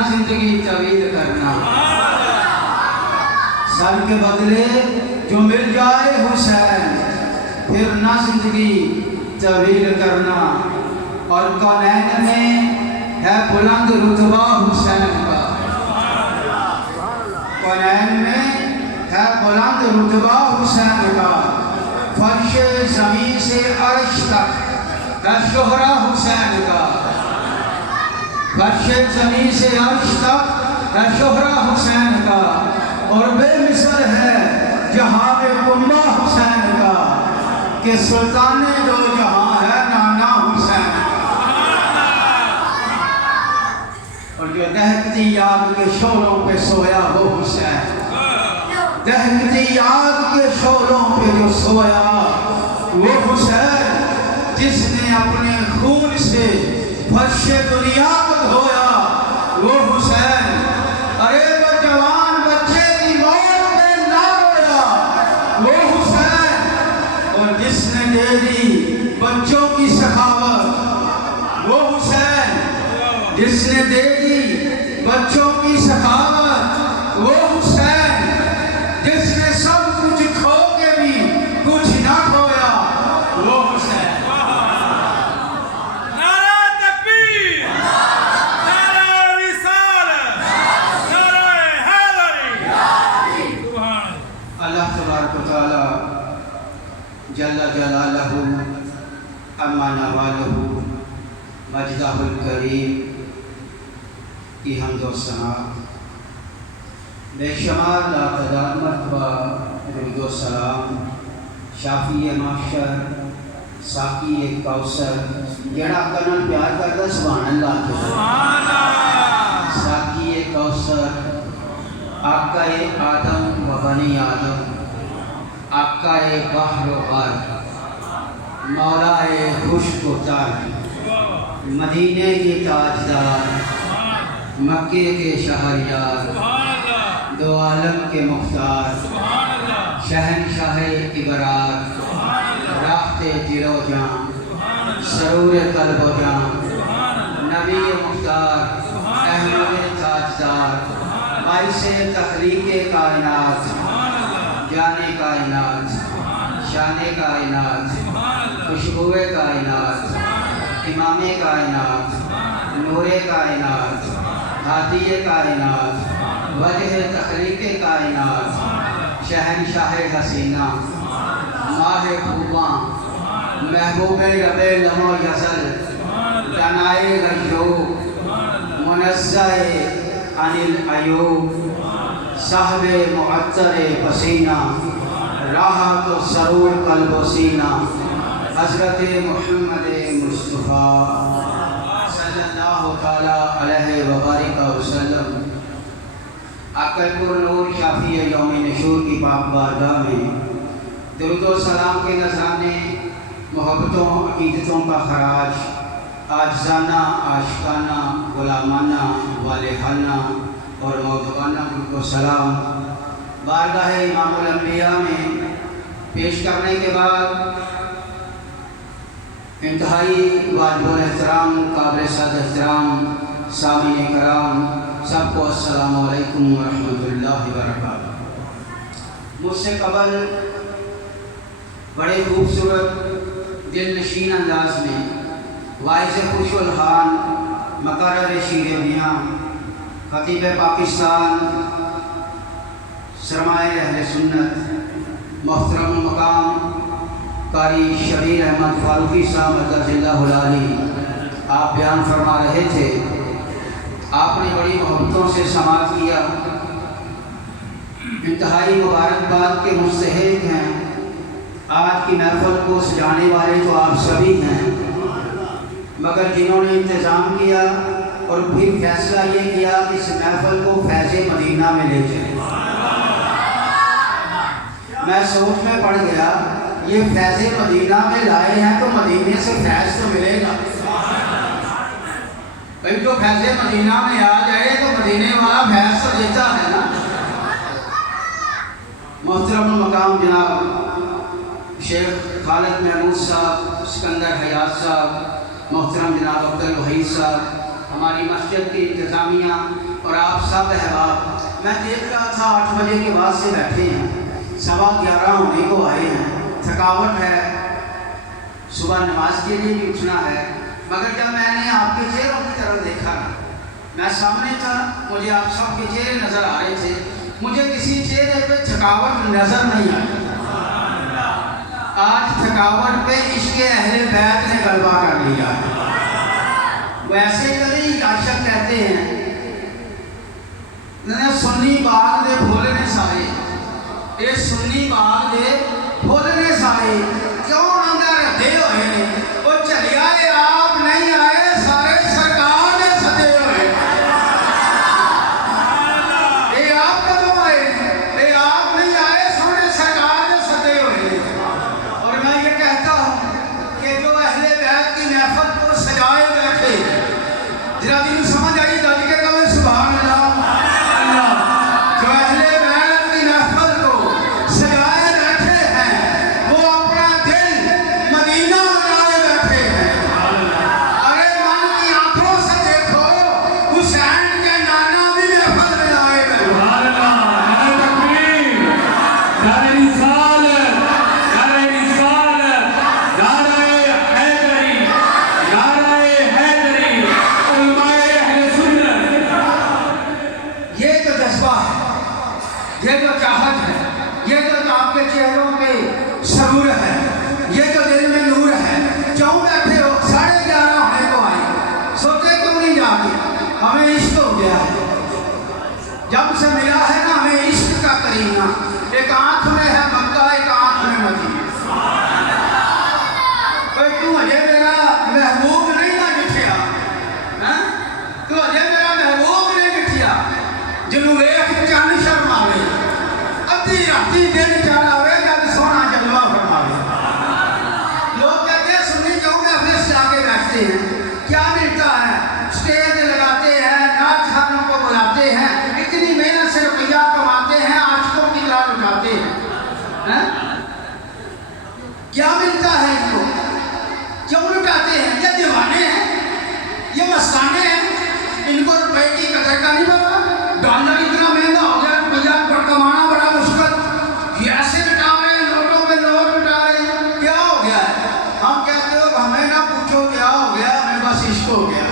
نہ زندگی طویل کرنا، سر کے بدلے جو مل جائے حسین پھر نہ زندگی طویل کرنا، اور کونین میں ہے بلند رتبہ حسین کا، کونین میں ہے بلند رتبہ حسین کا، فرش زمین سے عرش تک ہے شہرہ حسین کا، فرش زمین سے عرش تک ہے شہرہ حسین کا، اور بے مثل ہے جہاں میں کنبہ حسین کا، کہ سلطان دو جہاں ہے نانا حسین کا، اور جو دہکتی یاد کے شعلوں پہ سویا وہ حسین، دہکتی یاد کے شعلوں پہ جو سویا وہ حسین، جس نے اپنے خون سے فرش دنیا کو دھویا وہ حسین، ارے وہ جوان بچے کی موت پہ نہ رویا وہ حسین، اور جس نے دے دی بچوں کی سخاوت وہ حسین، جس نے دے دی بچوں کی سخاوت وہ حسین، جس نے سب کچھ کھو کے بھی کچھ نہ کھویا وہ حسین۔ نعرہ تکبیر، نعرہ رسالت، نعرہ حیدری، سبحان اللہ تبارک و تعالی جل جلالہ اما نوالہ مجدہ الکریم کی حمد و ثنا، بے شمار لاتعداد مرتبہ درود و سلام شافی محشر ساقی کوثر، جڑا کنن پیار کرتا سبحان اللہ کے ساقی کوثر، آقا آدم و بنی آدم، آقا بحر و بر، مولا خشک و تر، مدینے کے تاجدار، مکے کے شہریار، دو عالم کے مختار، شہنشاہ ابرار، راحت دل و جان، سرور قلب و جان، نبی مختار، احمد تاجدار، باعث تخلیق کائنات، جان کائنات، شان کائنات، خوشبو کائنات، امام کائنات، نور کائنات، ہادی کائنات، وجہ تخلیق کائنات، شہنشاہ حسینہ، ماہ خوباں، محبوب رب لمو یزل، دنائے غیوب، منزہ عن العیوب، صاحب معطر پسینہ، راحت و سرور قلب و سینہ، حضرت محمد مصطفیٰ صلی اللہ تعالیٰ علیہ وبارک وسلم، آقا پر نور شافی یوم نشور کی پاک بارگاہ میں درود و سلام کے نذرانے، محبتوں عقیدتوں کا خراج، عاجزانہ عاشقانہ غلامانہ والہانہ اور مودبانہ درود و سلام بارگاہ امام الانبیاء میں پیش کرنے کے بعد، انتہائی واجب الاحترام قابل صد احترام سامعین کرام، سب کو السلام علیکم ورحمۃ اللہ وبرکاتہ۔ مجھ سے قبل بڑے خوبصورت دل نشین انداز میں واعظ خوش الحال، مقرر شیر میاں، خطیب پاکستان، سرمایہ اہل سنت، محترم المقام قاری شبیر احمد فاروقی صاحب مدد اللہ العالی، آپ بیان فرما رہے تھے، آپ نے بڑی محبتوں سے سماعت کیا، انتہائی مبارکباد کے مستحق ہیں، آج کی محفل کو سجانے والے تو آپ سبھی ہیں، مگر جنہوں نے انتظام کیا اور پھر فیصلہ یہ کیا کہ اس محفل کو فیض مدینہ میں لے چلیں، میں سوچ میں پڑ گیا، یہ فیض مدینہ میں لائے ہیں تو مدینے سے فیض تو ملے گا، کہیں جو فیض مدینہ میں آ جائے تو مدینے والا فیض تو دیتا ہے نا۔ محترم المقام جناب شیخ خالد محمود صاحب، سکندر حیات صاحب، محترم جناب عبد الوحید صاحب، ہماری مسجد کی انتظامیہ، اور آپ سب احباب، میں دیکھ رہا تھا 8 بجے کے بعد سے بیٹھے ہیں، 11:15 ہونے کو آئے ہیں، تھکاوٹ ہے، صبح نماز کے لیے بھی اٹھنا ہے، مگر جب میں نے آپ کے چہروں کی طرف دیکھا نا، میں سامنے تھا، مجھے آپ سب کے چہرے نظر آ رہے تھے، مجھے کسی چہرے پہ تھکاوٹ نظر نہیں آئی۔ آج تھکاوٹ پہ عشق اہل بیت نے غلبہ کر لیا۔ ویسے کبھی عاشق کہتے ہیں سنی باغ دے بھولنے سارے، یہ سنی باغ دے بھولنے سارے کیوں اندر رکھے ہوئے نے، وہ چلی آئے آپ نہیں آئے، سارے سرکار نے سدے ہوئے۔ یہ آپ کدوں آئے، یہ آپ نہیں آئے، سارے سرکار نے سدے ہوئے۔ اور میں یہ کہتا ہوں کہ جو اہل بیت کی محفل کو سجائے بیٹھے، جنہاں دن سمجھ آئی دل کے کہو سبحان اللہ، جو اہل بیت کی محفل کو سجائے بیٹھے ہیں، وہ اپنا دل مدینہ بنائے بیٹھے ہیں۔ ارے من کی آنکھوں سے دیکھو، حسین کے نانا بھی محفل میں آئے بیٹھے۔ سبحان اللہ، نعرہ تکبیر، نعرہ رسالت، نعرہ رسالت، نعرہ حیدری، نعرہ حیدری، علماء اہل سنت۔ یہ جو جذبہ ہے، یہ جو چاہت ہے، یہ جو آپ کے چہروں پہ سرور ہے، یہ جو دل میں نور ہے، کیوں بیٹھے ہو؟ 11:30 ہونے کو آئے، سوچے کیوں نہیں جاتے؟ ہمیں عشق ہو گیا ہے، جب سے ملا ہے نا ہمیں عشق کا کرینہ، ایک آنکھ میں ہے مکہ، ایک آنکھ میں مدینہ۔ تو اجے میرا محبوب نہیں نہ مٹھیا، تو اجے میرا محبوب نہیں مٹھیا، جنوں ویکھ چن شرماوے، ادھی راتی دن چڑھاوے، جب سونا جلوہ فرماوے۔ لوگ کہتے ہیں سنی کیوں محفل سے آگے بیٹھتے ہیں، کیا ملتا ہے؟ اسٹیج لگاتے ہیں، ناچ خانوں کو بلاتے ہیں، اتنی محنت سے روپیہ کماتے ہیں، عاشقوں کی طرح لٹاتے ہیں۔ کیا ملتا ہے ان کو؟ کیوں لٹاتے ہیں؟ یہ دیوانے ہیں، یہ مستانے ہیں، ان کو روپے کی قدر کا نہیں پتا، ڈالر اتنا مہنگا ہو گیا، روپیہ پر کمانا بڑا مشکل، یہ ایسے لٹا رہے ہیں، نوٹوں پہ نوٹ لٹا رہے ہیں، کیا ہو گیا ہے؟ ہم کہتے ہو ہمیں نہ پوچھو کیا ہو گیا، ہمیں بس عشق ہو گیا۔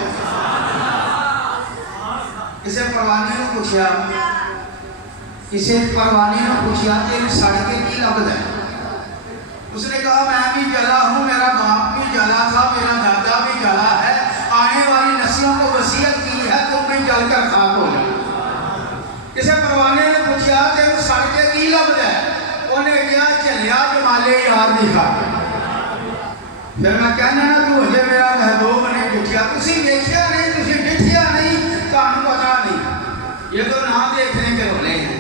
کسے پروانی نے پوچھا، کسے پروانی نے پوچھا تیری سڑکے کی لبد ہے؟ اس نے کہا میں بھی جلا ہوں، میرا باپ بھی جلا تھا، میرا دادا بھی جلا ہے، آنے والی نسلوں کو وصیت کی ہے تم بھی جل کر خاک ہو جائے۔ کسے پروانے نے پوچھا تیری سڑکے کی لبد ہے؟ انہیں کیا چلیا جمالے یار دکھا۔ پھر میں کہنا نا تو مجھے میرا محبوب نہیں ڈٹھیا، تسی دیکھیا نہیں، تسی ڈٹھیا نہیں، تانوں پتا نہیں۔ یہ تو نہ دیکھنے کے رولے ہیں،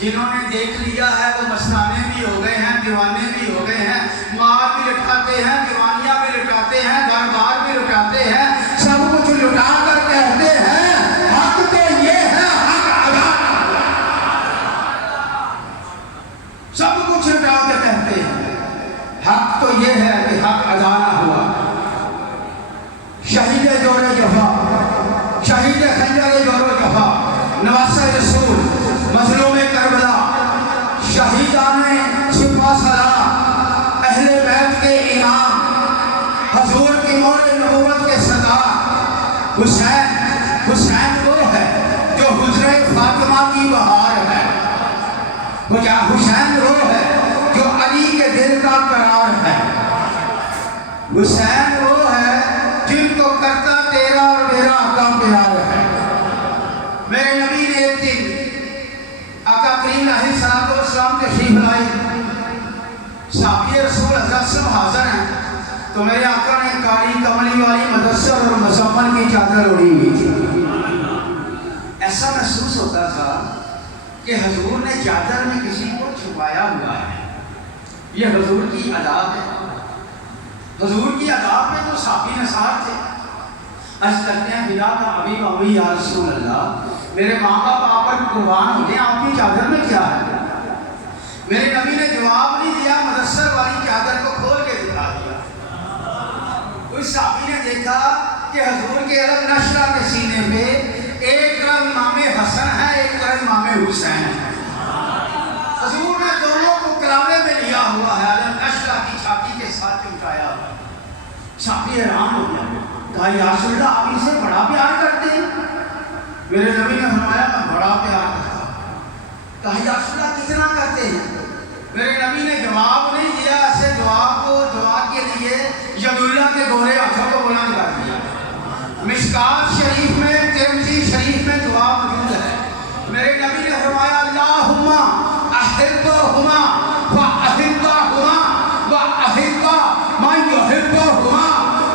جنہوں نے دیکھ لیا ہے وہ مستانے بھی ہو گئے ہیں، دیوانے بھی ہو گئے ہیں، مال بھی لٹاتے ہیں، دیوانیاں بھی لٹاتے ہیں، دربار بھی لٹاتے ہیں، سب کچھ لٹا کر کہتے ہیں حق تو یہ ہے، حق ادا نہ ہوا۔ سب کچھ لٹا کے کہتے ہیں حق تو یہ ہے کہ حق ادا نہ ہوا۔ شہید دور جفا، شہید خنجر دور جفا، نواسہ رسول، مظلوم کربلا، شہیدان سپہ سالار، اہل بیت کے امام، حضور کی مہر نبوت کے سردار حسین۔ حسین وہ ہے جو حجرہ فاطمہ کی بہار ہے، حسین وہ ہے جو علی کے دل کا قرار ہے، حسین وہ ہے جن کو کرتا تیرا اور میرا آقا پیار ہے۔ میرے نبی نے ایک دن آقا کریم علیہ السلام تشریف لائی، صحابی رسول حضرت صاحب حاضر ہیں، تو میرے آقا نے کالی کملی والی مدثر اور مزمل کی چادر اڑی ہوئی تھی۔ ایسا محسوس ہوتا تھا کہ حضور نے چادر میں کسی کو چھپایا ہوا ہے، یہ حضور کی عذاب ہے۔ حضور کی عذاب میں تو صحابی نثار تھے، عرض کرتے ہیں بلا کا ابھی امی یا رسول اللہ، میرے ماں باپ آپ پر قربان ہو گئے، آپ کی چادر میں کیا ہے؟ میرے نبی نے جواب نہیں دیا، مدثر والی چادر کو کھول کے دکھا دیا۔ کوئی صحابی نے دیکھا کہ حضور کے علم نشرہ کے سینے پہ ایک طرف کہا یا رسول اللہ آپ ان سے بڑا پیار کرتے ہیں؟ میرے نبی نے فرمایا میں بڑا پیار کرتا ہوں۔ کہا یا رسول اللہ کتنا کرتے ہیں؟ میرے نبی نے جواب نہیں دیا، ایسے جواب کے لیے ید اللہ کے گورے ہاتھوں کو بلند کر دیا۔ مشکات شریف میں، ترمذی شریف میں جواب موجود ہے۔ میرے نبی نے فرمایا اللہم احبہما واحبہما واحب من یحبہما۔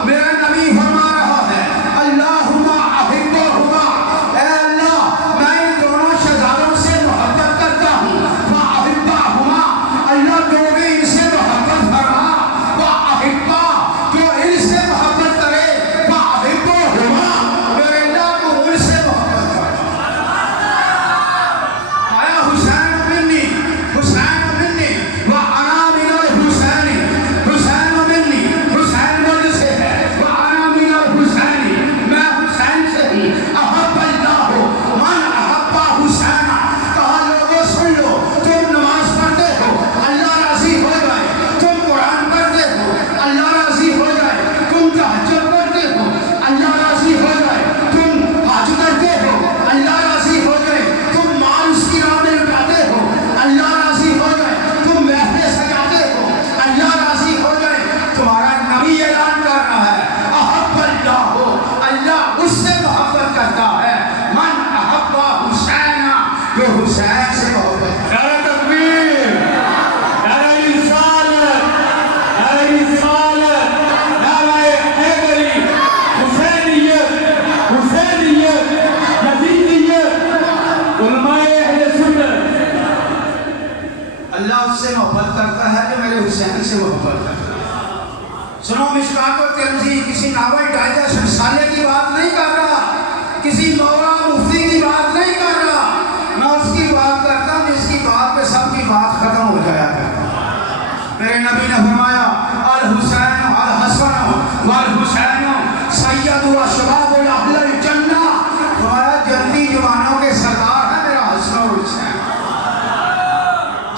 میرا نبی فرما رہا ہے اللہم احبہما، اے اللہ میں ان دونوں شہزادوں سے محبت کرتا ہوں، واحبہما اللہ جو بھی ان سے محبت فرما، واحب جو ان سے محبت کرے، واحبہما میرے اللہ کو ان سے محبت کرتا۔ آیا حسین منی وانا من الحسین، حسین منی حسین مجھ سے ہے، وانا من الحسین میں حسین سے ہوں، احب اللہ من احب حسین۔ کہا لوگوں سن لو، تم نماز پڑھتے ہو اللہ راضی ہو جائے، تم قرآن پڑھتے ہو اللہ راضی ہو جائے، تم تہجد پڑھتے ہو اللہ راضی ہو جائے، تم حج کرتے ہو اللہ راضی ہو جائے، تم مال اس کی راہ میں لٹاتے ہو اللہ راضی ہو جائے، تم محفلیں سجاتے ہو اللہ راضی ہو جائے۔ تمہارا نبی اعلان کر رہا ہے احب اللہ، اللہ اس سے محبت کرتا ہے من احب حسین، جو حسین سے محبت کرتا ہے۔ نعرہ تکبیر، نعرہ رسالت، نعرہ رسالت، نعرہ حیدری، حسینیت، حسینیت، یزیدیت، علماء اہل سنت۔ اللہ اس سے محبت کرتا ہے جو میرے حسین سے محبت کرتا ہے۔ سنو مشکات اور ترمذی کسی ناول ڈائجسٹ رسالے کی بات نہیں کر رہا، کسی مولا مفتی کی بات نہیں کر رہا، میں اس کی بات کرتا ہوں جس کی بات پہ سب کی بات ختم ہو جایا کرتا۔ میرے نبی نے فرمایا الحسین الحسن والحسین سید و شباب اہل الجنہ، فرمایا جنتی جوانوں کے سردار ہے میرا حسن اور حسین،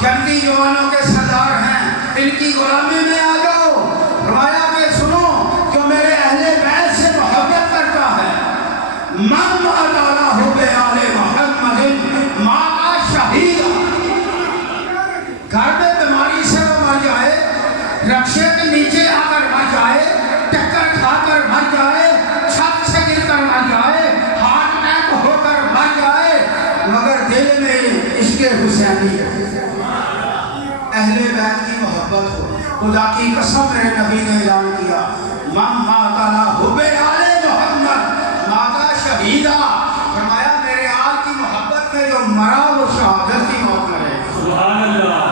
جنتی جوانوں کے سردار ہیں، ان کی غلامی میں آ جاؤ۔ فرمایا کہ سنو جو میرے اہل بیت سے محبت کرتا ہے، من مات علی حب آل محمد مات شہید۔ گھر میں بیماری سے وہ مر جائے، رکشے کے نیچے آ کر مر جائے، ٹکر کھا کر مر جائے، چھت سے گر کر مر جائے، ہارٹ اٹیک ہو کر مر جائے، مگر دل میں عشق حسینی ہے، اہل بیت کی محبت ہو۔ خدا کی قسم میرے نبی نے اعلان کیا من مات علی حب آل محمد مات شہیدہ، فرمایا میرے آل کی محبت میں جو مرا وہ شہادت کی موت مرے، سبحان اللہ،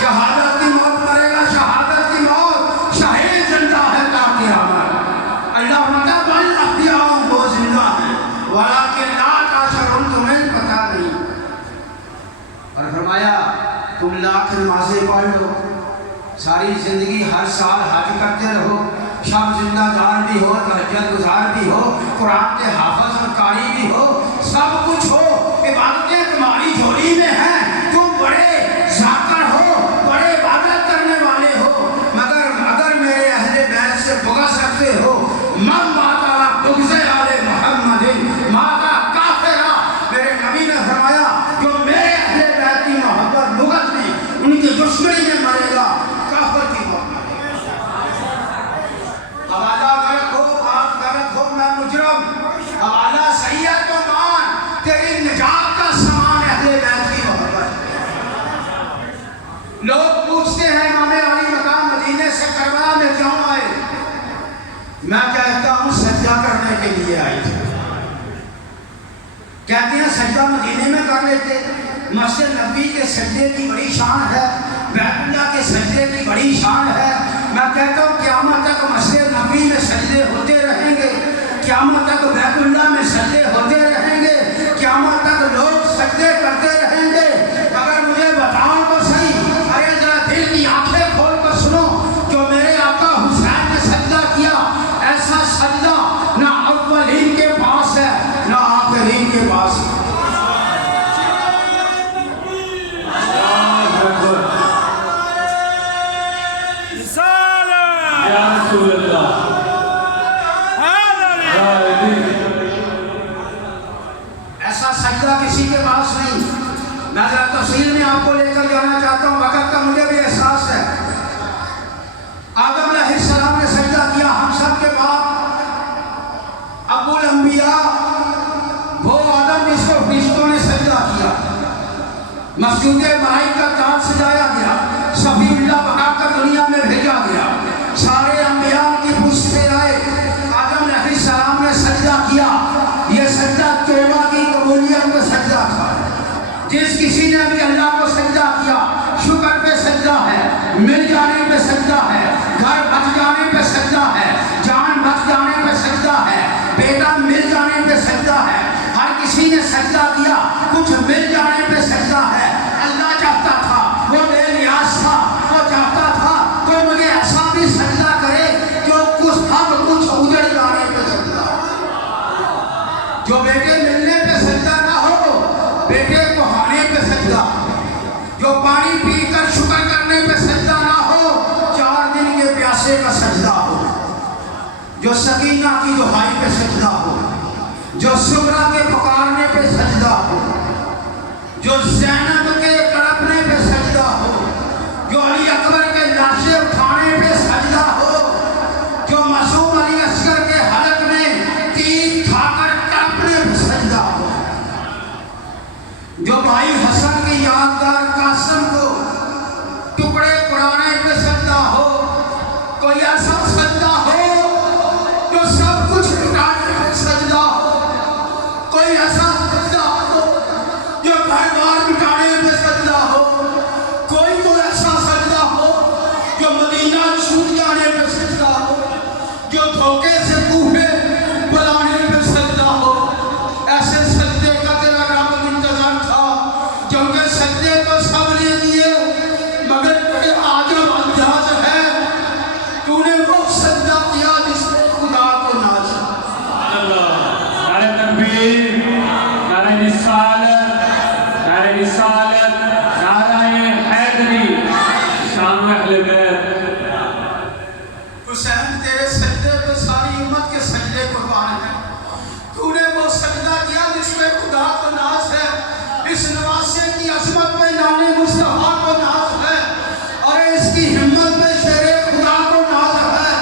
شہادت کی موت مرے گا، شہادت کی موت، شہید زندہ ہے تا قیامت۔ اللہ فرماتا بل احیاء، وہ زندہ ہیں ولکن لا تعشرون، تمہیں پتہ نہیں۔ اور فرمایا تم لاکھ نمازیں پڑھ لو، ساری زندگی ہر سال حج کرتے رہو، شب زندہ دار بھی ہو، تہجد گزار بھی ہو، قرآن کے حافظ اور قاری بھی ہو، سب کچھ ہو، عبادتیں تمہاری جھولی میں ہیں، تم بڑے ذاکر ہو، بڑے عبادت کرنے والے ہو، مگر اگر میرے اہل بیت سے بغض رکھتے ہو، من مات علی بغض آل محمد مات کافرا، میرے نبی نے فرمایا جو میرے اہل بیت کی محبت بغض میں، ان کی دشمنی میں مرے گا، کافر کی موت مرے گا۔ حوالہ غلط ہو، بات غلط ہو، میں مجرم، حوالہ صحیح ہے تو مان، تیری نجات کا سامان اہل بیت کی محبت۔ لوگ پوچھتے ہیں امام علی مقام مدینے سے کربلا میں کیوں آئے؟ میں کہتا ہوں سجدہ کرنے کے لیے آئے تھے۔ کہتے ہیں سجدہ مدینے میں کر لیتے، مسجد نبی کے سجدے کی بڑی شان ہے، بیت اللہ کے سجدے کی بڑی شان ہے۔ میں کہتا ہوں قیامت تک مسجد نبی میں سجدے ہوتے رہیں گے، قیامت تک بیت اللہ میں سجدے ہوتے رہیں گے، قیامت تک لوگ سجدے کرتے رہیں گے، مگر مجھے بتاؤ تو صحیح، ارے ذرا دل کی آنکھیں کھول کر سنو، جو میرے آقا حسین نے سجدہ کیا، ایسا سجدہ نہ اولین کے پاس ہے نہ آخرین کے پاس ہے۔ یا رسول اللہ، سجدہ کسی کے پاس نہیں. میں ذرا تفصیل میں آپ کو لے کر جانا چاہتا ہوں, وقت کا مجھے بھی احساس ہے. آدم علیہ السلام نے سجدہ کیا, ہم سب کے باپ ابو الانبیاء وہ آدم جس کو فرشتوں نے سجدہ کیا. مسجد مائک کا تاج سجایا گیا, صفی اللہ بنا کر دنیا میں بھیجا گیا, سارے انبیاء کی پشت پہ آئے. آدم علیہ السلام نے سجدہ کیا. یہ سجدہ توبہ کی قبولیت پہ سجدہ تھا. جس کسی نے بھی اللہ کو سجدہ کیا, شکر پہ سجدہ ہے, مل جانے پہ سجدہ ہے, گھر بچ جانے پہ سجدہ ہے, جان بچ جانے پہ سجدہ ہے, بیٹا مل جانے پہ سجدہ ہے. ہر کسی نے سجدہ کیا, کچھ مل جانے پہ سجدہ ہے. اللہ چاہتا تھا, وہ بے نیاز تھا, وہ چاہتا تھا کوئی مجھے ایسا بھی سجدہ کرے جو کچھ ہم کچھ اجڑ جانے پہ سجدہ, جو بیٹے ملنے پہ سجدہ نہ ہو, بیٹے کو ہانے پہ سجدہ, جو پانی پی کر شکر کرنے پہ سجدہ نہ ہو, 4 دن کے پیاسے کا سجدہ ہو, جو سکینہ کی دہائی پہ سجدہ ہو, جو سغرا کے پکارنے پہ سجدہ ہو, جو زینب کے تڑپنے پہ سجدہ ہو, جو علی اکبر کے لاشیں اٹھانے پہ سجدہ ہو, جو معصوم علی اصغر کے حلق میں تیر کھا کر تڑپنے پہ سجدہ ہو, جو بھائی حسن کی یادگار قاسم کو ٹکڑے پڑانے پہ سجدہ ہو. کوئی ایسا سجدہ ہو جو سب کچھ لٹانے پہ سجدہ ہو, کوئی ایسا سجدہ ہو جو گھر بار مٹانے پہ سجدہ ہو, کوئی تو ایسا سجدہ ہو جو مدینہ چھوٹ جانے پہ سجدہ ہو, جو دھوکے سے کوفے بلانے پہ سجدہ ہو. ایسے سجدے کا تیرا رب منتظر تھا, کیونکہ سجدے تو سب نے دیے, مگر تیرے عجب انداز ہے, تو نے وہ سجدہ کیا جس میں خدا کو ناز ہے. نعرہ تکبیر, نعرہ رسالت, نعرہ رسالت, نعرہ حیدری, شان اہل بیت. حسین تیرے سجدے پہ ساری امت کے سجدے قربان ہیں. تو نے وہ سجدہ کیا جس میں خدا کو ناز ہے, اس نواسے کی عظمت پہ نانے مصطفیٰ کو ناز ہے, اور اس کی ہمت پہ شیر خدا کو ناز ہے.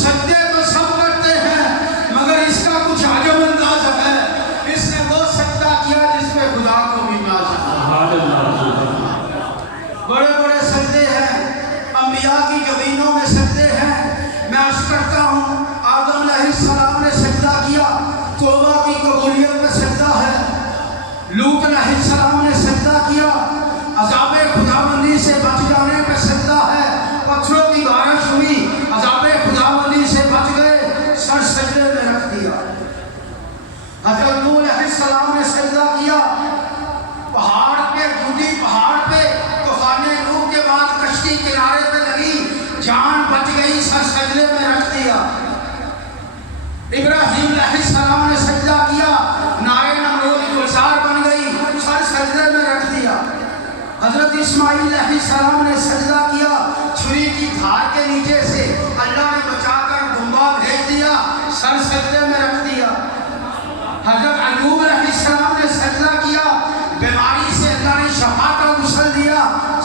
سجدے تو سب کرتے ہیں مگر اس کا کچھ عجب انداز ہے, اس نے وہ سجدہ کیا جس میں خدا کو بھی ناز ہے. بڑے بڑے سجدے ہیں, انبیاء کی جبینوں میں سجدے ہیں. میں عرض کرتا ہوں, آدم علیہ السلام نے سجدہ کیا, توبہ کی قبولیت پہ سجدہ ہے. لوط علیہ السلام نے سجدہ کیا, عذاب خداوندی سے بچ جانے پہ سجدہ ہے. پتھروں کی بارش ہوئی, عذاب خداوندی سے بچ گئے, سر سجدے میں رکھ دیا. حضرت نوح علیہ السلام نے سجدہ کیا, پہاڑ پہ, دودھی پہاڑ پہ, طوفان نوح کے بعد کشتی کنارے پہ لگی, جان بچ گئی, سر سجدے میں رکھ دیا. ابراہیم علیہ السلام نے سجدہ کیا, نارے نمرود گلزار بن گئی, سر سجدے میں رکھ دیا. حضرت اسماعیل علیہ السلام نے سجدہ کیا, چھری کی دھار کے نیچے سے اللہ نے بچا کر دمبا بھیج دیا, سر سجدے میں رکھ دیا. حضرت ایوب علیہ السلام نے سجدہ کیا, بیماری سے اللہ نے شفا کا غسل دیا,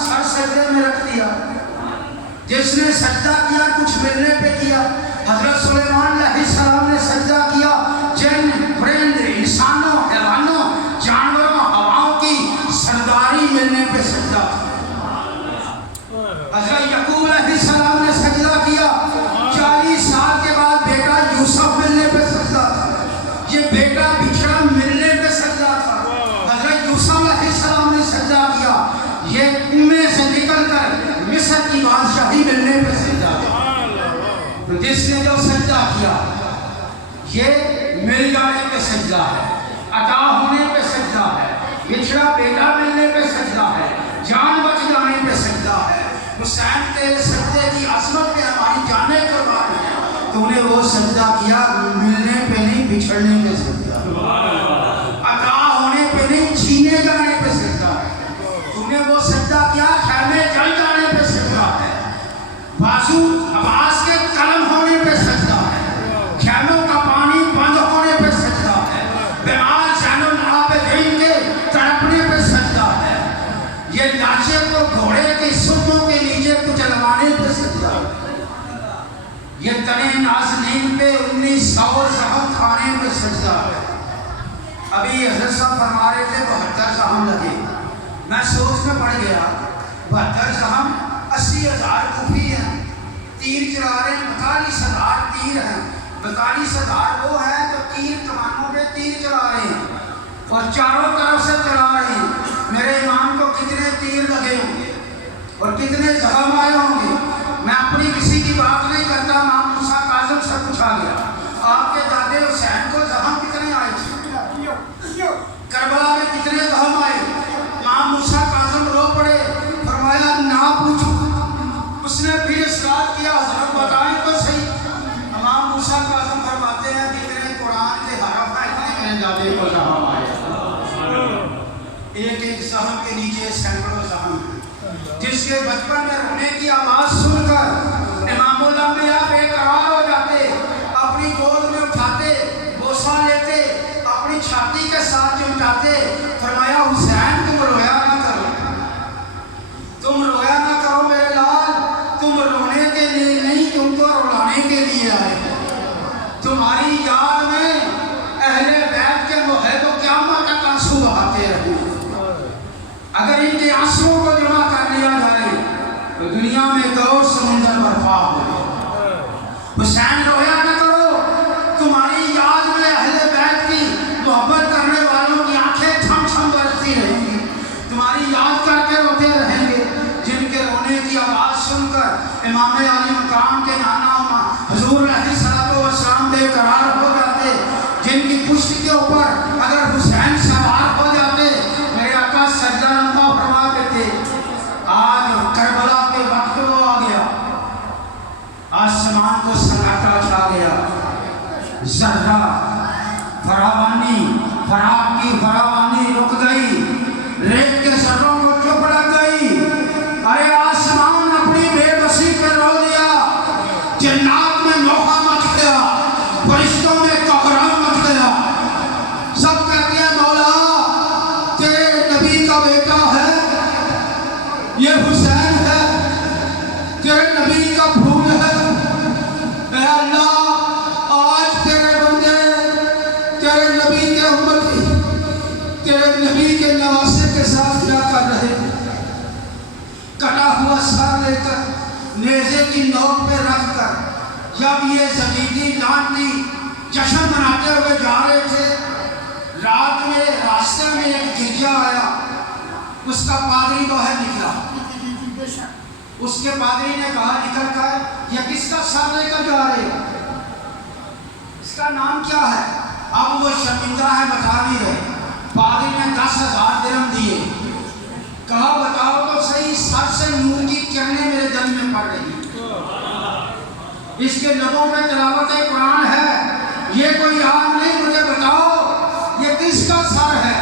سر سجدے میں رکھ دیا. جس نے سجدہ کیا کچھ ملنے پہ کیا. حضرت سلیمان علیہ السلام نے سجدہ کیا, جن, پرند, انسانوں, حیوانوں, جانوروں, ہواؤں کی سرداری ملنے پہ سجدہ کیا. حضرت یعقوب علیہ السلام نے سجدہ کیا, 40 سال کے بعد بیٹا یوسف ملنے پہ سجدہ تھا. یہ بیٹا بچھڑا ملنے پہ سجدہ تھا. حضرت یوسف علیہ السلام نے سجدہ کیا, یہ کنویں سے نکل کر مصر کی بادشاہی ملنے پہ سجدہ تھا. جس نے جو سجدہ کیا یہ مل جانے پہ سجدہ ہے, عطا ہونے پہ سجدہ ہے, بچھڑا بیٹا ملنے پہ سجدہ ہے, جان بچ جانے پہ سجدہ ہے. حسین تیرے سجدے کی عظمت پہ ہماری جانیں قربان ہیں. تو نے وہ سجدہ کیا, ملنے پہ نہیں, بچھڑنے پہ سجدہ, عطا ہونے پہ نہیں, چھینے جانے پہ سجدہ ہے. تو نے وہ سجدہ کیا, خیمے جل جانے پہ سجدہ ہے, بازو عباس کے قلم ہونے پہ سجدہ ہے, خیموں کا پانی بند ہونے پہ سجدہ ہے, بیمار زین العابدین کے یہ تنے نازنین پہ 1900 زخم کھانے میں سجدہ ہے. ابھی حضرت صاحب فرما رہے تھے 72 زخم لگے. میں سوچ میں پڑ گیا 72 زخم 80,000 کوفی ہیں, تیر چلا رہے ہیں 42,000 تیر ہیں. 42,000 وہ ہیں جو تیر کمانوں پہ تیر چلا رہے ہیں اور چاروں طرف سے چلا رہے ہیں. میرے امام کو کتنے تیر لگے ہوں گے اور کتنے زخم آئے ہوں گے. میں اپنی کسی کی بات نہیں کرتا. امام موسیٰ کاظم سے پوچھا گیا آپ کے دادے حسین کو زخم کتنے آئے تھے, کربلا میں کتنے زخم آئے. امام موسیٰ کاظم رو پڑے, فرمایا نہ پوچھو. اس نے پھر اصرار کیا حضرت بتائیں تو صحیح. امام موسیٰ کاظم فرماتے ہیں جتنے قرآن کے حرف ہیں اتنے میرے دادے کو زخم آئے. ایک ایک زخم کے نیچے سینکڑوں زخم ہیں. جس کے بچپن میں رونے کی آواز سن کر امام الانبیاء بے قرار ہو جاتے, اپنی گود میں اٹھاتے, بوسہ لیتے, اپنی چھاتی کے ساتھ چمٹاتے. فرمایا حسین تم رویا نہ کرو, تم رویا نہ کرو میرے لال, تم رونے کے لیے نہیں تم کو رلانے کے لیے آئے. تمہاری یاد میں اہل بیت کے محب و قیامت تک آنسو بہاتے رہے. اگر ان کے آنسوؤں کو جمع کر لیا جائے تو دنیا میں ایک اور سمندر برپا ہو. حسین رویا نہ کرو, تمہاری یاد میں اہل بیت کی محبت کرنے والوں کی آنکھیں چھم چھم برستی رہیں گی. تمہاری یاد کر کے روتے رہیں گے جن کے رونے کی آواز سن کر امام علی مقام کے نانا حضور علیہ السلام بے قرار ہو جاتے, جن کی پشت کے اوپر اگر حسین سوار ہو جاتے میرے آقا سجدہ رنگا فرما دیتے. آج کربلا کے وقت وہ آ گیا, آسمان کو سناٹا چھا گیا. ذرہ فراوانی فراق کی فراوانی رک گئی, ریت کے ذروں کو چپ لگ گئی. ارے آسمان اپنی بے بسی پہ رو دیا, جنات میں نوحہ مچ گیا, فرشتوں میں کوہرام مچ گیا. سب کہتے ہیں مولا تیرے نبی کا بیٹا ہے, یہ حسین ہے, تیرے نبی کا پھول ہے. اے اللہ آج تیرے بندے تیرے نبی کے امتی تیرے نبی کے نواسے کے ساتھ کیا کر رہے ہیں. کٹا ہوا سر لے کر نیزے کی نوک پہ رکھ کر جب یہ زبیدی لانتی جشن مناتے ہوئے جا رہے تھے, رات میں راستے میں ایک گرجا آیا, اس کا پادری باہر نکلا. اس کے پادری نے کہا نکل کر یہ کس کا سر لے کر جا رہے ہو, اس کا نام کیا ہے. اب وہ شرمندہ ہے بتا نہیں رہے. پادری نے 10,000 درہم دیے, کہا بتاؤ تو صحیح سر سے نور کی کرنیں میرے دل میں پڑ رہی, اس کے لبوں پہ تلاوت قرآن ہے, یہ کوئی یاد نہیں, مجھے بتاؤ یہ کس کا سر ہے.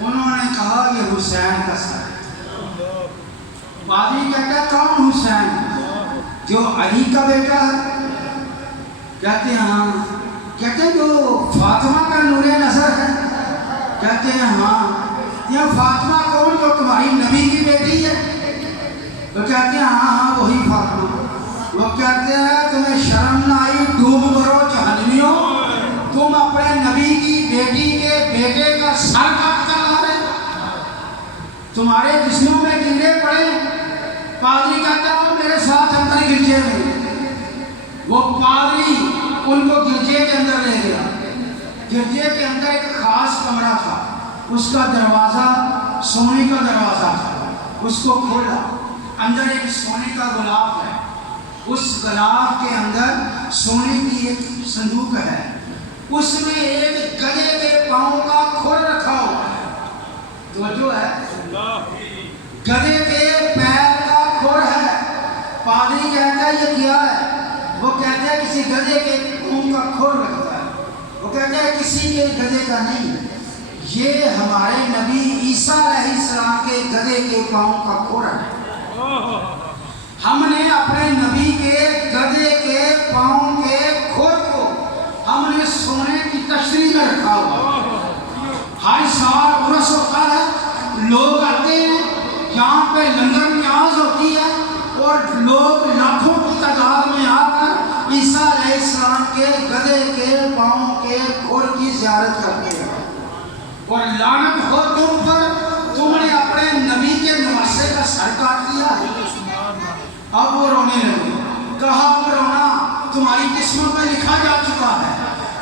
انہوں نے کہا یہ حسین کا سر ہے. پادری کہتا ہے کون حسین, جو علی کا بیٹا ہے. کہتے ہیں ہاں. کہتے ہیں جو فاطمہ کا نور نظر ہے. کہتے ہیں ہاں. یہ فاطمہ کون جو تمہاری نبی کی بیٹی ہے. تو کہتے ہیں ہاں ہاں وہی فاطمہ. وہ کہتے ہیں تمہیں شرم نہ آئی, ڈوب کرو جہنمیوں, تم اپنے نبی کی بیٹی کے بیٹے کا سر کاٹ کر لا رہے, تمہارے جسموں میں کیڑے پڑے. پادری کہتا ہے میرے ساتھ اندر گرجے میں. وہ پادری ان کو گرجے کے اندر لے گیا. گرجے کے اندر ایک خاص کمرہ تھا, اس کا دروازہ سونے کا دروازہ تھا. اس کو کھولا, اندر ایک سونے کا گلاب ہے. اس گلاب کے اندر سونے کی ایک صندوق ہے, اس میں ایک گدھے کے پاؤں کا کھر رکھا ہوا ہے. تو جو ہے گدھے کے پیر کا کھر ہے. پادری کہتا ہے یہ کیا ہے. وہ کہتے ہیں کسی گدھے کے پاؤں کا کھر رکھتا ہے. وہ کہتے ہیں کسی کے گدھے کا نہیں, یہ ہمارے نبی عیسیٰ علیہ السلام کے گدھے کے پاؤں کا کھر ہے. ہم نے اپنے نبی کے گدھے کے پاؤں کے کھر کو ہم نے سونے کی تشریح میں رکھا ہوا. ہر سال عرس ہوتا ہے, لوگ آتے ہیں, یہاں پہ لنگر نیاز ہوتی ہے, اور لوگ لاکھوں کی تعداد میں آ کر علیہ السلام کے گدھے کے پاؤں کے کھوڑ کی زیارت کرتے ہیں، اور لعنت ہو تم پر، تم نے اپنے نبی کے نواسے کا سر کاٹ دیا ہے۔ اب وہ رونے لگے، کہا اب رونا تمہاری قسمت میں لکھا جا چکا ہے،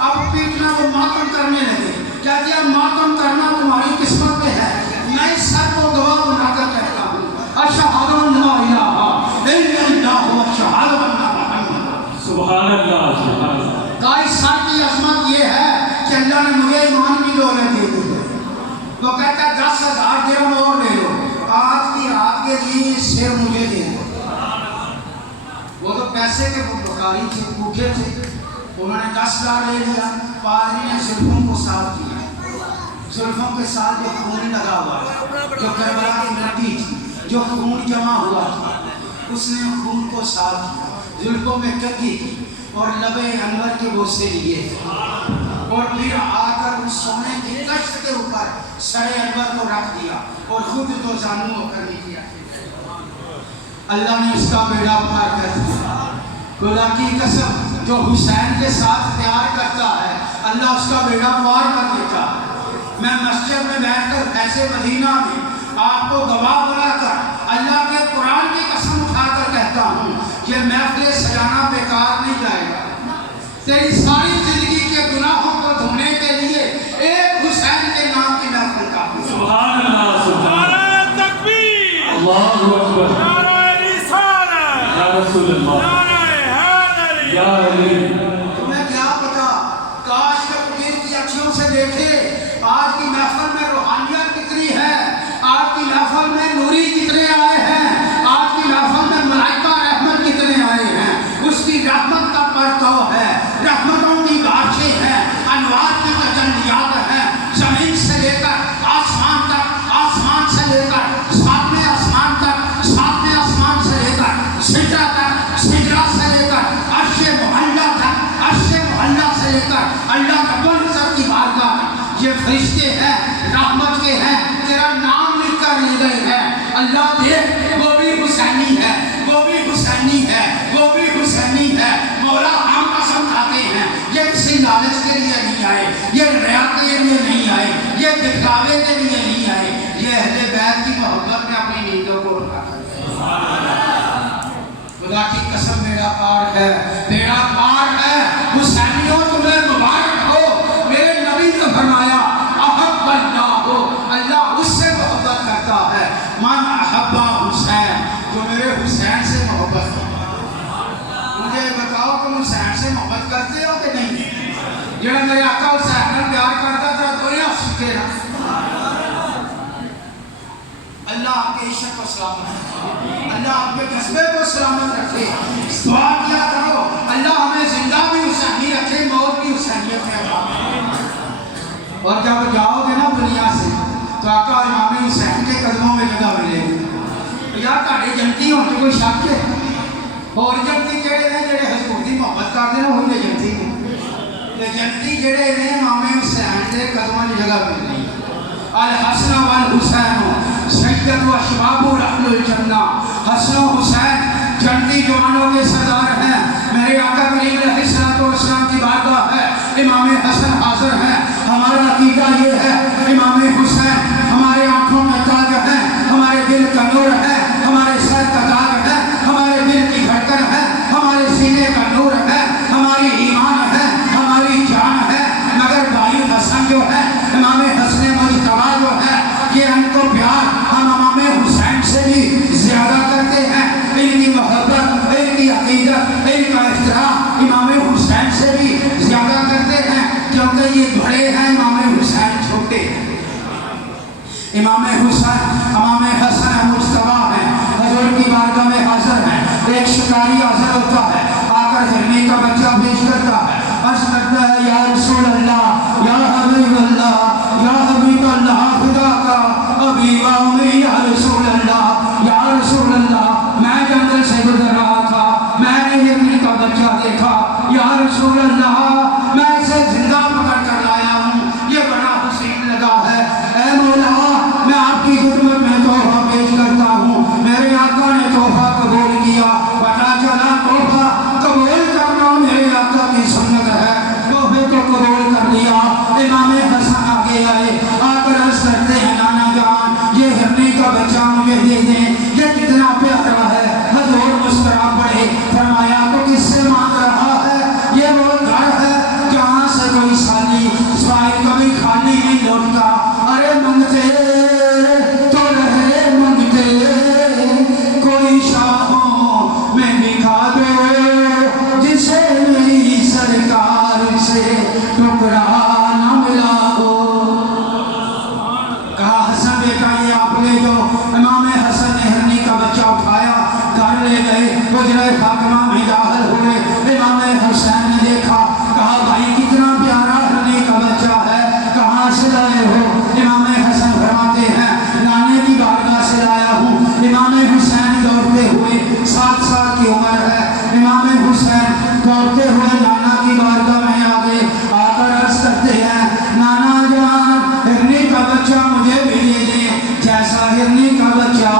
اب پیٹنا وہ ماتم کرنے لگے، کیا اب ماتم کرنا تمہاری قسمت میں ہے؟ میں اس سر کو گواہ بنا کر کہتا ہوں، اشہد ان لا الہ الا اللہ و اشہد ان محمد سبحان اللہ سبحان اللہ۔ کا اس سر کی عظمت یہ ہے کہ اللہ نے مجھے ایمان کی دولت دے دی ہے۔ وہ کہتا ہے 10,000 درہم اور لے لو، آج کی رات کے لیے یہ سر مجھے دے دو۔ وہ تو پیسے کے بخاری تھے، بھوکے تھے، انہوں نے 10,000 لے لیا۔ پادری نے زلفوں کو صاف کیا، زلفوں کے ساتھ جو خون لگا ہوا تھا، جو کربلا کی مٹی تھی، جو خون جمع ہوا تھا، اس نے خون کو صاف کیا، زلفوں میں کنگھی کی اور لب انور کے بوسے لیے تھے، اور پھر آ کر اس سونے کی کشت کے اوپر سر انور کو رکھ دیا اور خود دو زانو ہو کر نکلا۔ اللہ نے اس کا بیڑا پار کر دیا۔ خدا کی قسم، جو حسین کے ساتھ پیار کرتا ہے اللہ اس کا بیڑا پار کر دیتا ہے۔ میں مسجد میں بیٹھ کر ایسے مدینہ میں آپ کو گواہ بنا کر اللہ کے قرآن کی قسم اٹھا کر کہتا ہوں، یہ محفل سجانا بیکار نہیں جائے گا۔ تیری ساری زندگی کے گناہوں کو دھونے کے لیے ایک حسین کے نام کی محفل کا سبحان اللہ سبحان اللہ، تکبیر، اللہ اکبر، یا رسول اللہ، یا علی۔ تمہیں کیا پتا، کاش کے مدیر کی اکھیوں سے دیکھے آج کی محفل میں روحانیت کتنی ہے، آج کی محفل میں نوری کتنے آئے ہیں، آج کی محفل میں ملائکہ رحمت کتنے آئے ہیں۔ اس کی رحمت کا پرتو ہے، رحمتوں کی بارشیں ہیں، انوار کی تجلیات ہیں، زمین سے لے کر آسمان تک، آسمان سے لے کر ساتویں آسمان تک، ساتویں آسمان سے لے کر سجدہ تک، سجدہ سے لے کر عرش معلیٰ تک، عرش معلیٰ سے لے کر اللہ رب العزت کی بارگاہ تک، یہ فرشتے ہیں، رحمت کے ہیں، تیرا نام لکھ کر لی گئی ہے۔ اللہ دیکھ، وہ بھی حسینی ہے، وہ بھی حسینی ہے، وہ بھی حسینی ہے۔ مولا ہم قسم کھاتے ہیں، یہ کسی لالچ کے لیے نہیں آئے، یہ ریا کے لیے نہیں آئے، یہ دکھلاوے کے لیے نہیں آئے، یہ اہل بیت کی محبت میں اپنی نیندوں کو اٹھا کر خدا کی قسم بیڑا پار ہے، بیڑا پار ہے۔ حسینیوں تمہیں مبارک ہو، میرے نبی نے فرمایا احب اللہ ہو، اللہ اس سے محبت کرتا ہے، من احبا حسین، جو میرے حسین سے محبت کرتا۔ مجھے بتاؤ تم حسین سے محبت کرتے ہو کہ نہیں؟ جڑا میرے آقا حسین نے پیار کرتا تھا تو یہ سکے نا۔ اللہ آپ کے عشق کو سلامت رکھے، اللہ آپ کے جذبے کو سلامت رکھے۔ دعا کیا کرو اللہ ہمیں زندہ بھی حسینی رکھے، موت بھی حسینیت میں عطا کرے۔ اور جب جاؤ گے نا دنیا سے تو آقا امام حسین کے قدموں میں جگہ ملے گی۔ یا تہاڈے جنتی ہونے تے کوئی شک ہے؟ اور جنتی جڑے نے جڑے حضور دی محبت کرتے ہیں وہی جنتی نے، جنتی جڑے نے امام حسین کے قدموں میں جگہ ملے گی۔ الحسن والحسین سید و اشباب اہل الجنہ، حسن و حسین جنتی جوانوں کے سردار ہیں۔ میرے آقا کریم علیہ السلام کی بارگاہ ہے، امام حسن حاضر ہیں۔ ہمارا عقیدہ یہ ہے امام حسین ہمارے آنکھوں میں تاج ہے، ہمارے دل کا نور ہے، ہمارے سر کا تاج ہے، ہمارے دل کی دھڑکن ہے، ہمارے سینے کا نور ہے، ہماری ایمان ہے، ہماری جان ہے۔ مگر بھائی حسن جو ہے، امام حسن مجتبی جو ہے، یہ ان کو پیار ہم امام حسین سے بھی زیادہ کرتے ہیں۔ ان کی محبت، ان کی عقیدت، ان کا احترام امام حسین سے بھی زیادہ کرتے ہیں، کیونکہ یہ بڑے ہیں، امام حسین چھوٹے ہیں۔ امام حسین، امام حسن مجتبی ہیں، حضور کی بارگاہ میں حاضر ہیں۔ ایک شکاری حاضر ہوتا ہے، آ کر ہرنی کا بچہ پیش کرتا ہے، عرض کرتا ہے یا رسول اللہ، یا حبیب اللہ، یا حبیب اللہ خدا کا ابھی واؤں یا رسول اللہ، یا رسول اللہ میں جنگل سے گزر رہا تھا، میں نے ہرنی کا بچہ دیکھا، یا رسول اللہ میں اسے زندہ پکڑ کر لایا ہوں، یہ بڑا حسین لگا ہے، اے مولا میں آپ کی خدمت میں تحفہ پیش کرتا ہوں۔ میرے آقا نے تحفہ قبول کیا، پتہ چلا تحفہ قبول کرنا میرے آقا حجرہ فاطمہ میں داخل ہوئے، امام حسین نے دیکھا، کہا بھائی کتنا پیارا ہرنی کا بچہ ہے، کہاں سے لائے ہو؟ امام حسن فرماتے ہیں نانے کی بارگاہ سے لایا ہوں۔ امام حسین دوڑتے ہوئے، 7 سال کی عمر ہے، امام حسین دوڑتے ہوئے نانا کی بارگاہ میں آگے، آ کر عرض کرتے ہیں نانا جان ہرنی کا بچہ مجھے بھی دے دیں جیسا ہرنی کا بچہ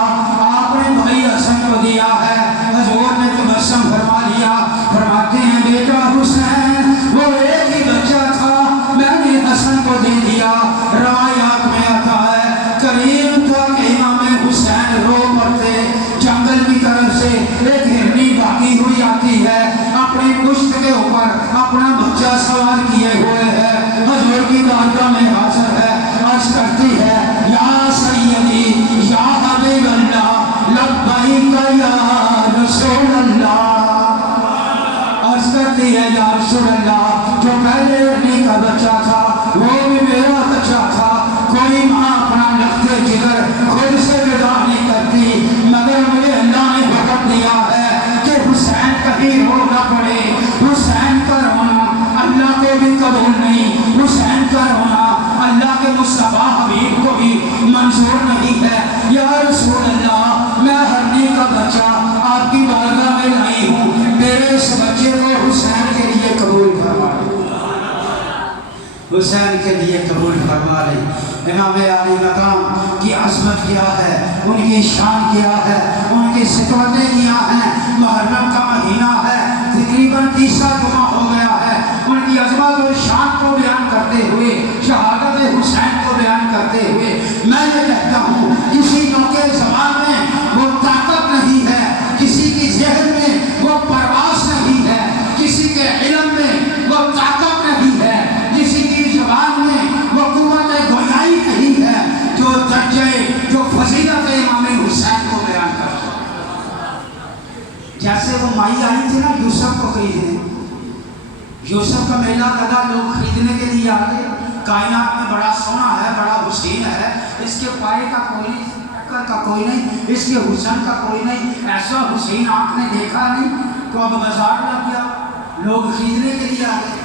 آپ نے بھائی حسن کو دیا ہے۔ حضور نے تبسم فرما لیا، فرماتے ہیں بیٹا حسین وہ ایک ہی بچہ تھا، میں نے حسن کو دے دیا۔ روایات میں آتا ہے کریم تھا کہ امام حسین رو پڑتے، جنگل کی طرف سے ایک ہرنی بھاگی ہوئی آتی ہے، اپنی پشت کے اوپر اپنا بچہ سوار کیے ہوئے ہے، حضور کی بارگاہ میں حاضر ہے، عرض کرتی ہے یا سیدی یا حبیب اللہ لبیک یا رسول اللہ، عرض کرتی ہے یا رسول اللہ جو پہلے ہرنی کا بچہ تھا وہ بھی میرا بچہ تھا، کوئی ماں اپنا لخت جگر خود سے ودا نہیں کرتی، مگر مجھے اللہ نے حکم دیا ہے کہ حسین کہیں رو نہ پڑے، حسین کا رونا اللہ کو بھی قبول نہیں، حسین کا رونا اللہ کے مصطفیٰ حبیب کو بھی منظور نہیں ہے۔ یا رسول اللہ میں ہرنی کا بچہ آپ کی بارگاہ میں لائی ہوں، میرے اس بچے کو حسین کے لیے قبول فرما لیں، حسین کے لیے قبول فرما لیں۔ امام علی مقام کی عظمت کیا ہے، ان کی شان کیا ہے، ان کی صفتیں کیا ہیں۔ محرم کا مہینہ ہے، تقریباً 30 جمعہ ہو گیا ہے، ان کی عظمت اور شان کو بیان کرتے ہوئے، شہادت حسین کو بیان کرتے ہوئے میں یہ کہتا ہوں کسی موقع زمان میں وہ طاقت نہیں ہے، کسی کی ذہن میں وہ پرواز نہیں ہے، کسی کے علم میں وہ طاقت نہیں ہے، کسی کی زبان میں وہ قوت گویائی نہیں ہے جو درجے جو فضیلت امام حسین کو بیان کرتا ہے۔ جیسے وہ مائی آئی تھی نا یوسف کو خریدنے، یوسف کا میلہ لگا، لوگ خریدنے کے لیے آگے، کائنات میں بڑا سونا ہے، بڑا حسین ہے، اس کے پائے کا کوئی نہیں، اس کے حسن کا کوئی نہیں، ایسا حسین آپ نے دیکھا نہیں، تو اب بازار لگ گیا، لوگ خریدنے کے لیے آگے۔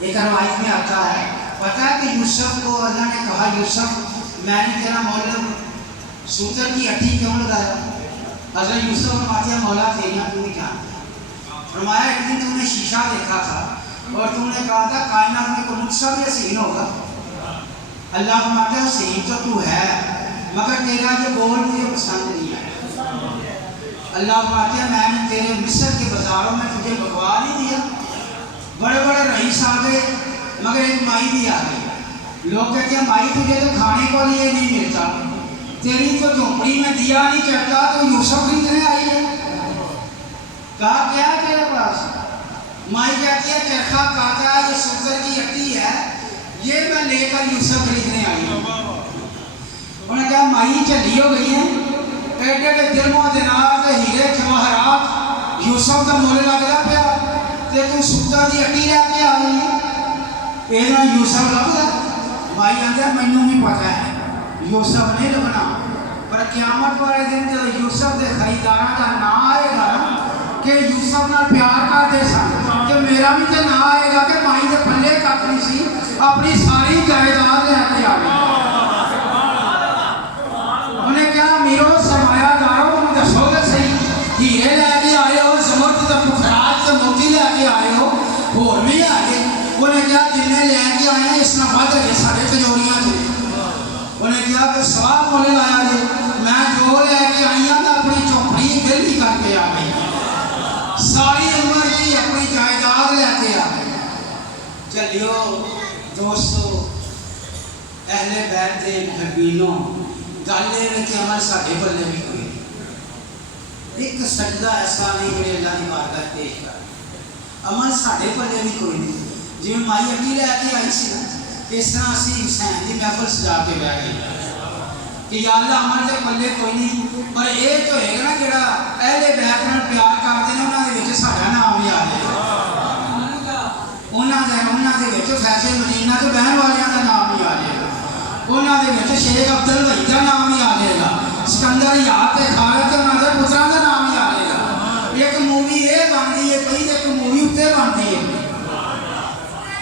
ایک روایت میں آتا ہے، پتہ ہے کہ یوسف کو اللہ نے کہا یوسف میں نے تیرا مولا سوتر کی ہڈی کیوں لگایا؟ حضرت یوسف فرماتے ہیں مولا تیریاں تو نہیں جان، فرمایا ایک دن تم نے شیشہ دیکھا تھا اور تم نے کہا تھا کائنات میں کوئی نقصہ بھی حسین ہوگا، اللہ فرماتے ہیں حسین تو ہے مگر تیرا یہ بول مجھے پسند نہیں ہے۔ اللہ فرماتے ہیں میں نے تیرے مصر کے بازاروں میں تجھے بکوا نہیں دیا، بڑے بڑے رئیس آ گئے مگر ایک مائی بھی آ گئی، لوگ کہتے ہیں مائی تجھے تو کھانے کو لیے نہیں ملتا، تیری تو جھونپڑی میں دیا نہیں چڑھتا تو یوسف خریدنے آئی ہے، کہا کیا ہے تیرے پاس؟ مائی کہتی ہے چرخا کاٹا ہے، یہ سوتر کی ہڈی ہے، یہ میں لے کر یوسف خریدنے آئی ہوں۔ انہوں نے کہا مائی چلی ہو گئی ہے، ایڈے ایڈے درم و دینار ہیرے جواہرات یوسف کا مول لگتا پیا تے تو سوتر کی ہڈی لے کے آ گئی ہے، یہ یوسف لگتا؟ مائی آتا مینوں بھی پتا ہے یوسف نہیں لبنا، پر قیامت والے دن جب یوسف کے خریداراں کا نام آئے گا کہ یوسف نال پیار کرتے سن، کہ میرا بھی تو نہ آئے گا کہ مائی کے پلے کھ نہیں سی، اپنی ساری جائیداد لے کے آ گئی۔ انہیں کہا میرو سرمایہ داروں دسو گے صحیح، ہیرے لے کے آئے ہو، زمرد تے پخراج تے موتی لے کے آئے ہو، اور بھی آئے؟ انہیں کہا جنہیں لے کے آئے ہیں اس نے بات ہے سارے تجوریاں تھے۔ انہیں کہا کہ سواب مولے لایا جی، میں جو لے کے آئی ہوں میں اپنی چوپڑی گلی کر کے آ گئی، ساری عمر کی اپنی جائیداد لے کے آ گئی۔ چلیو دوستو اہل بیت دے محبینوں، گل یہ کہ عمل ساڈے پلے بھی کوئی نہیں، ایک سجدہ ایسا نہیں جڑے اللہ کی بارگاہ پیش کر، عمل ساڈے پلے بھی کوئی نہیں۔ جی مائی ہڈی لے کے آئی سی نا، اس طرح اسی حسین کی محفل سجا کے بہ گئی کہ یا اللہ عمل دے پلے کوئی نہیں، پر یہ تو ہے نا جڑا اہل بیت نال پیار کرتے ہیں انہاں دے وچ ساڈا نام بھی آ جائے، انہاں دے وچ فیصل مدینہ تو بہن والیاں دا نام بھی آ جائے گا، انہاں دے وچ شیخ عبد الوہی دا نام بھی آ جائے گا، سکندر یاد تے خالد تے انہاں دے پتراں دا نام بھی آ جائے گا، ایک مووی یہ بنتی ہے پی ایک مووی اتنے بنتی ہے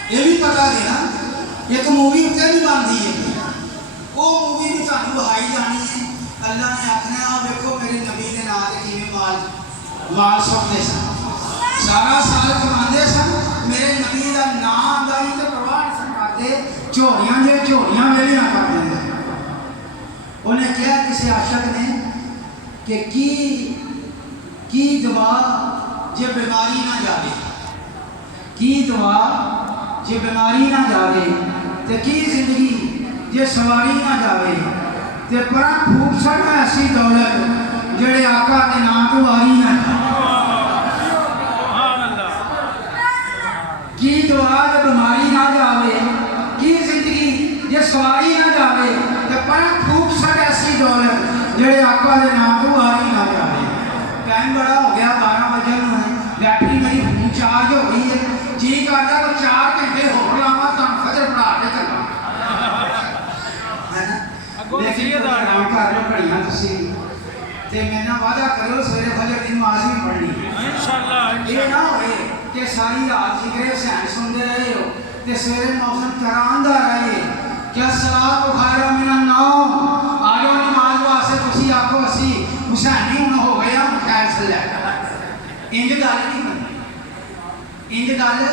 یہ بھی پتا ہے نا ایک مووی اتنے بھی بنتی ہے وہ مووی بھی تمہیں بہائی جانی ہے اللہ نے آخنا آ دیکھو میرے نبی کے نام سے کیویں مال سکتے سن سارا سال کما سن میرے نبی کا نام کا ہی تو پرواہ نہیں کرتے جھولیاں جی جھولیاں ویلیاں کر دیں انہیں کہا کسی عاشق نے کہ کی دعا جے بیماری نہ جاوے کی دعا جے بیماری نہ جاوے تے کی زندگی جے سواری نہ جاوے تے پرا پھوک سکتا ایسی دولت جڑے آقا کے نام تو واری نہ جاوے کی دعا جے بیماری نہ جاوے کی زندگی جے سواری نہ جاوے تے پرا پھوک سکتا ایسی دولت جڑے آقا کے نام تو واری نہ جاوے ٹائم بڑا ہو گیا 12 بجے بیٹری میری فون چارج ہو گئی ہے جی کرتا تو 4 گھنٹے ہو لاوا تو فجر پڑھا کے چلا گھڑیاں تھی میرے وعدہ کرو سویرے فجر کی نماز بھی پڑھنی یہ نہ ہوئے کہ ساری رات ذکر حسین سنتے رہے ہو کہ سویرے موسم تراندہ رہے کیا صلاۃ خیر من النوم آجو نماز واسطے تھی آخو اسی حسینی ہوں ہو گیا خیر سے لے انج گل نہیں بنی انج گل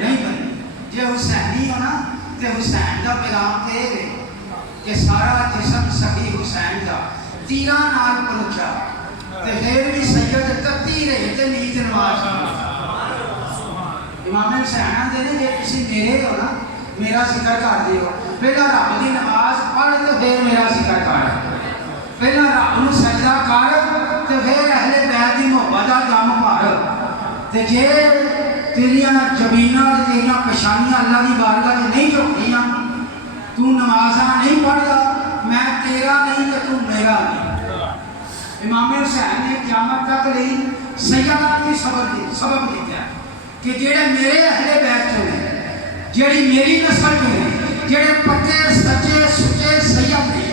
نہیں بنی جی حسینی ہو نا تو حسین کا پیغام تو یہ کہ سارا جسم سخی حسین کا تیرا نال پہنچا تو پھر بھی سید تتی رہے تو نیت نواز امام حسین آتے ہیں جی کسی میرے ہو نا میرا ذکر کر دیو پہلا رب کی نماز پڑھ تو پھر میرا ذکر کر پہلا رب نو سجدہ کر تو پھر اہل بیت دی محبت دا دم بھر تے جے تیریاں جبیناں تے تیریاں پیشانیاں اللہ دی بارگاہ تے نہیں جھکدیاں تو نمازاں نہیں پڑھدا میں تیرا نہیں تے تو میرا نہیں امام حسین نے قیامت تک لئی سیدہ کی سبب دیتا ہے کہ جڑے میرے اہل بیت چ نے جڑی میری نسل چ نے جڑے پکے سچے سچے سید نے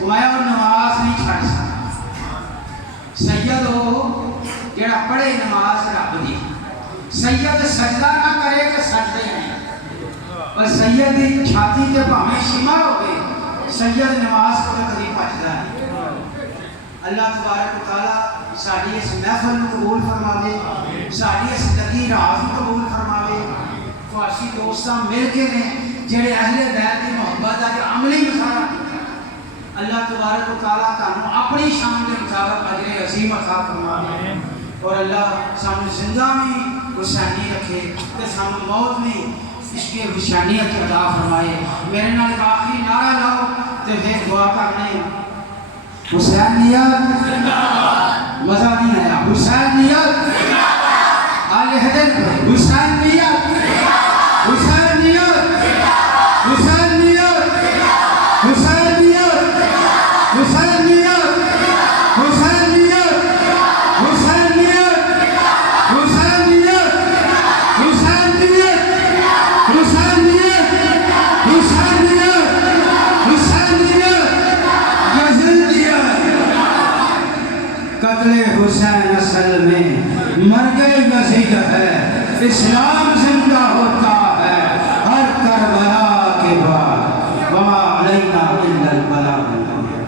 گوایا اور نماز نہیں چھڑ سکتا سید ہو جڑا پڑھے نماز رب دی سید سجدہ نہ کرے کہ سجدہ ہی نہیں اور سید دی چھاتی تے بھاویں شمار ہوئے سید نماز کو کبھی پچدا نہیں اللہ تبارک و تعالی ساری اس محفل کو قبول فرماوے ساری اس لگی رات کو قبول فرماوے فارسی دوستاں مل کے نے جڑے اہل بیت کی محبت دا عملی مظاہرہ اللہ تبارک و تعالیٰ تانوں اپنی شان کے مطابق اجر عظیم عطا فرمائے اور اللہ سامنے زندہ میں حسینی رکھے کہ سامنے موت میں عشق حسینیت عطا فرمائے میرے نال ایک آخری نعرہ لاؤ تو پھر دعا کرنے حسینیت مزہ نہیں آیا حسینیت آل حضرت حسینیت حسینیت حسینیت حسینیت حسینیت حسینیت حسینیت حسینیت حسینیت حسینیت حسینیت حسینیت یزیدیت قتل حسین اصل میں مرگ یزید ہے اسلام زندہ ہوتا ہے ہر کربلا کے بعد وما علینا الا البلاغ